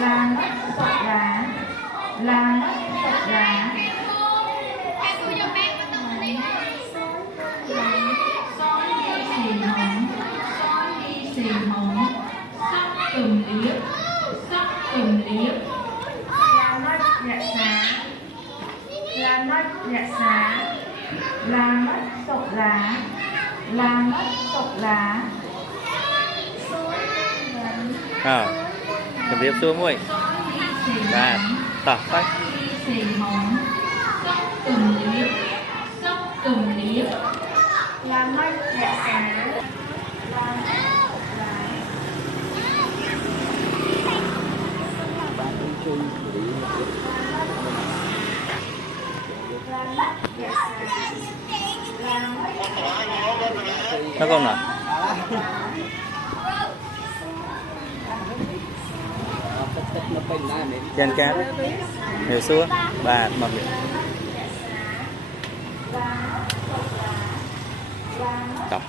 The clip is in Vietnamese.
là mất sọc lá, là mất sọc lá. Xì hống, sóc tùm điếc, sóc tùm điếc. La mất rạ xá, la mất rạ xá, la mất sọc lá, la mất sọc lá. Cầm điệp xuống muội. Và tỏ tay. Xì hống, sóc tùm điếc, sóc tùm điếc. La mất rạ xá, la mất sọc lá. Nó không nào? Trên cá nhiều xua bà mập đọc